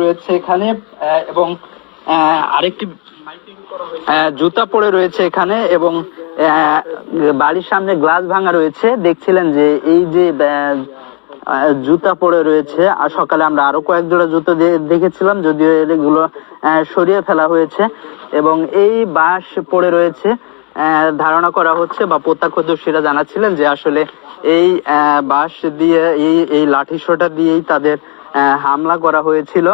রয়েছে এখানে এবং আরেকটি জুতা পড়ে রয়েছে এখানে এবং বাড়ির সামনে গ্লাস ভাঙা রয়েছে। দেখছিলেন যে এই যে জুতা পড়ে রয়েছে, আর সকালে আমরা আরো কয়েক জোড়া জুতো দেখেছিলাম, যদিও এগুলো সরিয়ে ফেলা হয়েছে এবং এই বাঁশ পড়ে রয়েছে। ধারণা করা হচ্ছে বা প্রত্যক্ষদর্শীরা জানাচ্ছিলেন যে আসলে এই বাঁশ দিয়ে এই লাঠি সোঁটা দিয়েই তাদের হামলা করা হয়েছিল।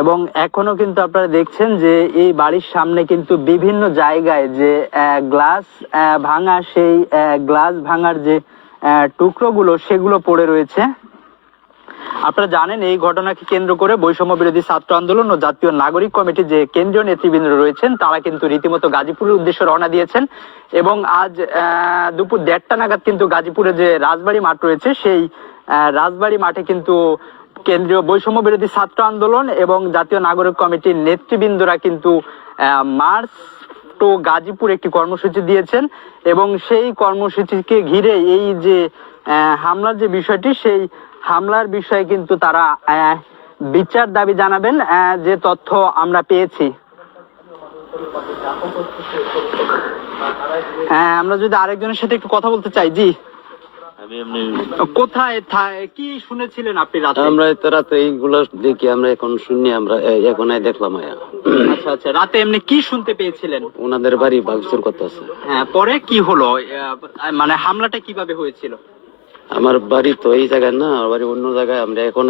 এবং এখনো কিন্তু আপনারা দেখছেন যে এই বাড়ির সামনে কিন্তু বিভিন্ন জায়গায় যে গ্লাস ভাঙা, সেই গ্লাস ভাঙার যে টুকরোগুলো সেগুলো পড়ে রয়েছে। আপনারা জানেন এই ঘটনাকে কেন্দ্র করে বৈষম্য বিরোধী ছাত্র আন্দোলন ও জাতীয় নাগরিক কমিটির যে কেন্দ্রীয় নেতৃবৃন্দ রয়েছেন তারা কিন্তু রীতিমতো গাজীপুরের উদ্দেশ্যে রওনা দিয়েছেন এবং আজ দুপুর 1:30 নাগাদ কিন্তু গাজীপুরে যে রাজবাড়ী মাঠ রয়েছে সেই রাজবাড়ী মাঠে কিন্তু কেন্দ্রীয় বৈষম্য বিরোধী ছাত্র আন্দোলন এবং জাতীয় নাগরিক কমিটির নেতৃবৃন্দরা কিন্তু মার্চ টু গাজীপুর একটি কর্মসূচি দিয়েছেন এবং সেই কর্মসূচিকে ঘিরে এই যে হামলার যে বিষয়টি, সেই হামলার বিষয়ে কিন্তু তারা বিচার দাবি জানাবেন, যে তথ্য আমরা পেয়েছি। আমরা যদি আরেকজনের সাথে একটু কথা বলতে চাই। জি, কোথায় কি শুনেছিলেন আপনি রাতে? আমরা তো রাতে এইগুলো দেখি, আমরা এখন শুনি, আমরা এখন দেখলাম। আচ্ছা আচ্ছা, রাতে এমনি কি শুনতে পেয়েছিলেন? ওনাদের বাড়ি ভাঙচুর করতেছে। হ্যাঁ, পরে কি হলো? মানে হামলাটা কিভাবে হয়েছিল? আমার বাড়ি তো এই জায়গায় না, আমার বাড়ি অন্য জায়গায়। আমরা এখন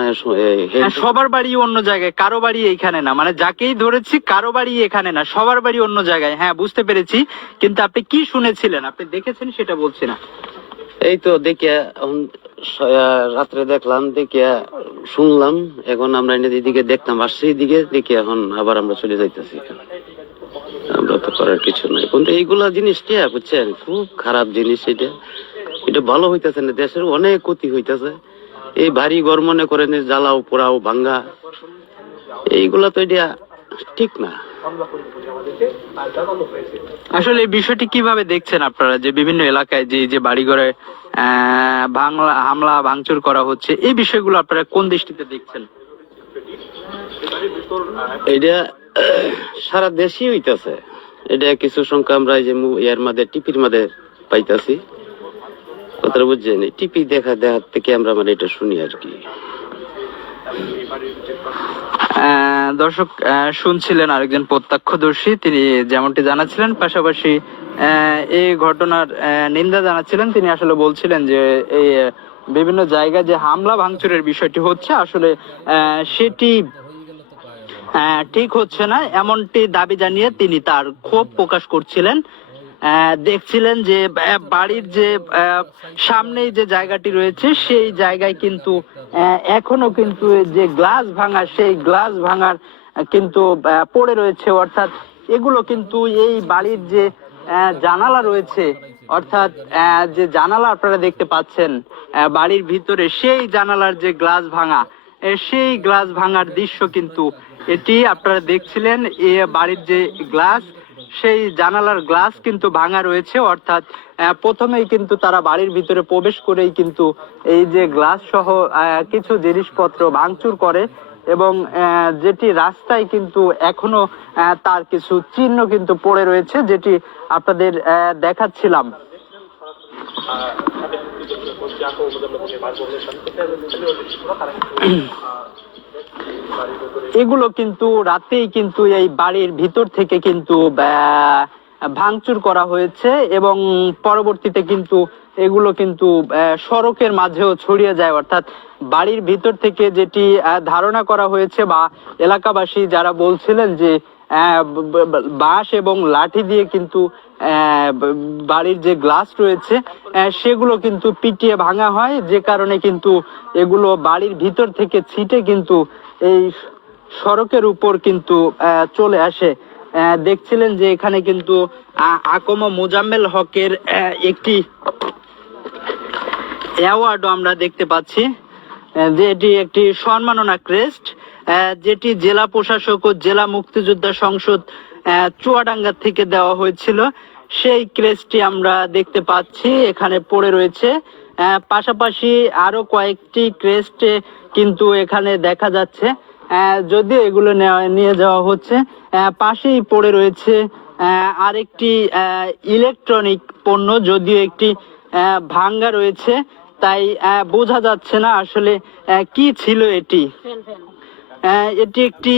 সবার বাড়ি অন্য জায়গায়, কারো বাড়ি এইখানে না। মানে যাকেই ধরেছি কারো বাড়ি এখানে না, সবার বাড়ি অন্য জায়গায়। হ্যাঁ, বুঝতে পেরেছি, কিন্তু আপনি কি শুনেছিলেন, আপনি দেখেছেন সেটা বলছি না। এই তো দেখিয়া রাত্রে দেখলাম, দেখিয়া শুনলাম, এখন আমরা এদিকে দেখতাম, আর সেই দিকে দেখি এখন আবার আমরা চলে যাইতেছি। আমরা তো করার কিছু নাই, কিন্তু এইগুলা জিনিসটা বুঝছেন খুব খারাপ জিনিস। এটা ভালো হইতেছে না, দেশের অনেক ক্ষতি হইতেছে। এই ভারী ঘর মনে করেন জ্বালাও পোড়াও ভাঙ্গা, এইগুলা তো এটা ঠিক না। আসলে এই বিষয়টি কিভাবে দেখছেন আপনারা, যে বিভিন্ন এলাকায় যে বাড়িঘরে হামলা ভাঙচুর করা হচ্ছে, এই বিষয়গুলো আপনারা কোন দৃষ্টিতে দেখছেন? এটা সারা দেশই হইতেছে। এটা কিছু সংখ্যা আমরা এই যে ইয়ার মাঝে টিপির মাঝে পাইতাছি, কথাটা বুঝছেন? টিপি দেখার থেকে আমরা মানে এটা শুনি আর কি। দর্শক শুনছিলেন আরেকজন প্রত্যক্ষদর্শী, তিনি যেমনটি জানাচ্ছিলেন, পাশাপাশি এই ঘটনার নিন্দা জানাচ্ছিলেন। তিনি আসলে বলছিলেন যে এই বিভিন্ন জায়গায় যে হামলা ভাঙচুরের বিষয়টি হচ্ছে, আসলে সেটি ঠিক হচ্ছে না, এমনটি দাবি জানিয়ে তিনি তার ক্ষোভ প্রকাশ করছিলেন। দেখছিলেন যে বাড়ির যে সামনেই যে জায়গাটি রয়েছে সেই জায়গায় কিন্তু এখনো কিন্তু যে গ্লাস ভাঙা, সেই গ্লাস ভাঙার কিন্তু পড়ে রয়েছে। অর্থাৎ এগুলো কিন্তু এই বাড়ির যে জানালা রয়েছে, অর্থাৎ যে জানালা আপনারা দেখতে পাচ্ছেন বাড়ির ভিতরে, সেই জানালার যে গ্লাস ভাঙা, সেই গ্লাস ভাঙার দৃশ্য কিন্তু এটি আপনারা দেখছিলেন। এ বাড়ির যে গ্লাস, সেই জানালার গ্লাস কিন্তু ভাঙা রয়েছে। অর্থাৎ প্রথমেই কিন্তু তারা বাড়ির ভিতরে প্রবেশ করেই কিন্তু এই যে গ্লাস সহ কিছু জিনিসপত্র ভাঙচুর করে এবং যেটি রাস্তায় কিন্তু এখনো তার কিছু চিহ্ন কিন্তু পড়ে রয়েছে, যেটি আপনাদের দেখাচ্ছিলাম। এগুলো কিন্তু রাতেই কিন্তু এই বাড়ির ভিতর থেকে কিন্তু ভাঙচুর করা হয়েছে এবং পরবর্তীতে কিন্তু এগুলো কিন্তু সড়কের মাঝেও ছড়িয়ে যায়। অর্থাৎ বাড়ির ভিতর থেকে যেটি ধারণা করা হয়েছে বা এলাকাবাসী যারা বলছিলেন যে বাঁশ এবং লাঠি দিয়ে কিন্তু বাড়ির যে গ্লাস রয়েছে সেগুলো কিন্তু পিটিয়ে ভাঙা হয়, যে কারণে কিন্তু এগুলো বাড়ির ভিতর থেকে ছিটে কিন্তু এই সড়কের উপর কিন্তু চলে আসে। দেখছিলেন যে এখানে কিন্তু আকম মোজাম্মেল হকের একটি অ্যাওয়ার্ডও আমরা দেখতে পাচ্ছি, যে এটি একটি সম্মাননা ক্রেস্ট, যেটি জেলা প্রশাসক ও জেলা মুক্তিযোদ্ধা সংসদ চুয়াডাঙ্গা থেকে দেওয়া হয়েছিল। সেই ক্রেস্টটি আমরা দেখতে পাচ্ছি এখানে পড়ে রয়েছে। পাশাপাশি আরো কয়েকটি ক্রেস্ট কিন্তু এখানে দেখা যাচ্ছে। যদিও এগুলো নিয়ে যাওয়া হচ্ছে। পাশেই পড়ে রয়েছে আরেকটি ইলেকট্রনিক পণ্য, যদিও একটি ভাঙ্গা রয়েছে, তাই বোঝা যাচ্ছে না আসলে কি ছিল এটি। এটি একটি